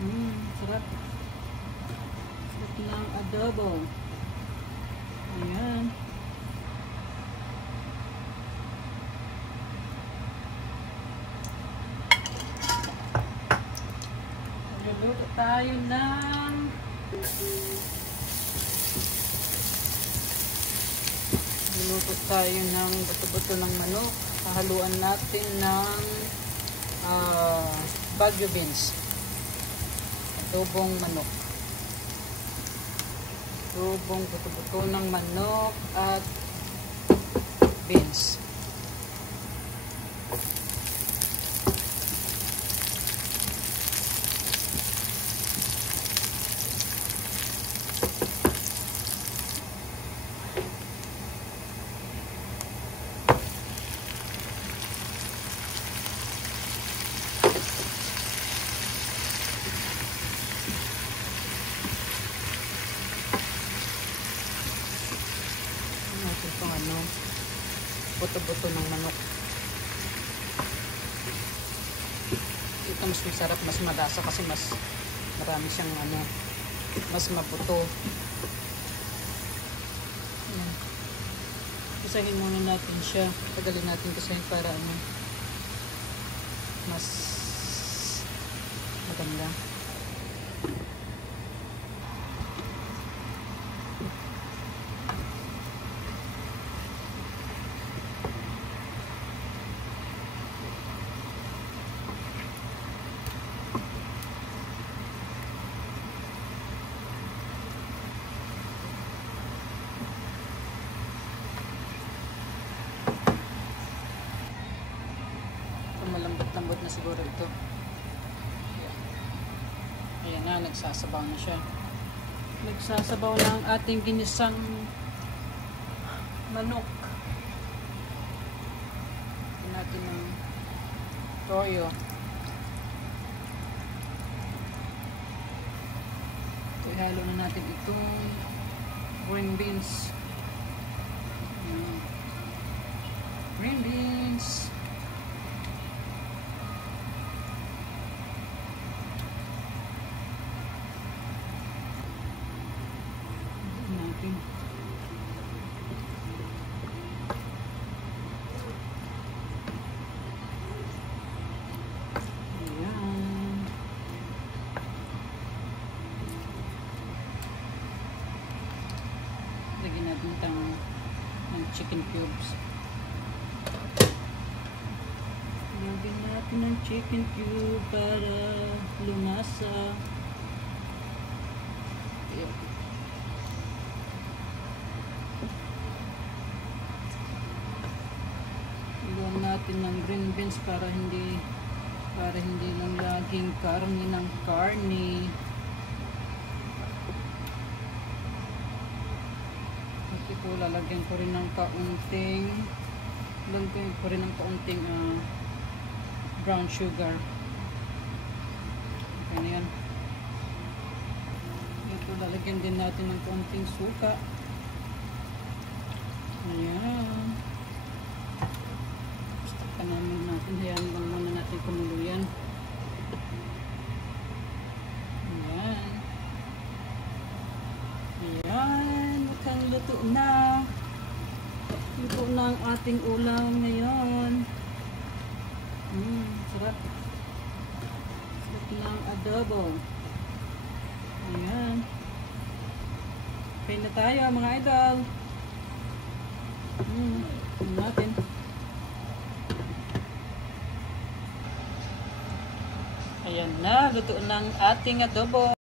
Sarap. Sarap ng adobo. Ayan. Luluto tayo ng buto-buto ng manok. Hahaluan natin ng Baguio beans. Adobong manok. Adobong buto-buto ng manok at beans. Itong buto-buto ng manok. Ito mas masarap, mas malasa kasi mas marami siyang mas mabuto. Isahin muna natin siya. Tagalin natin isahin para mas maganda. Malambot-lambot na siguro ito. Ayan na, nagsasabaw na siya. Nagsasabaw na ang ating ginisang manok. Ito natin ng toyo. Ihalo na natin itong green beans. Green beans. Lagyan natin ng chicken cubes. Lagyan natin ng chicken cube para lumasa. Ayan. Lagyan natin ng green beans para hindi lang laging karne ng karne. Ito, lalagyan ko rin ng kaunting brown sugar. Okay na yan. Ito, lalagyan din natin ng kaunting suka. Ayan. Basta namin natin. Hayaan lang muna natin kumulo yan. Ayan. Ayan. Mukhang luto na. Luto na ang ating ulam ngayon. Sarap. Sarap ng adobo. Ayan. Kain na tayo mga idol. Natin. Ayan na. Luto ng ating adobo.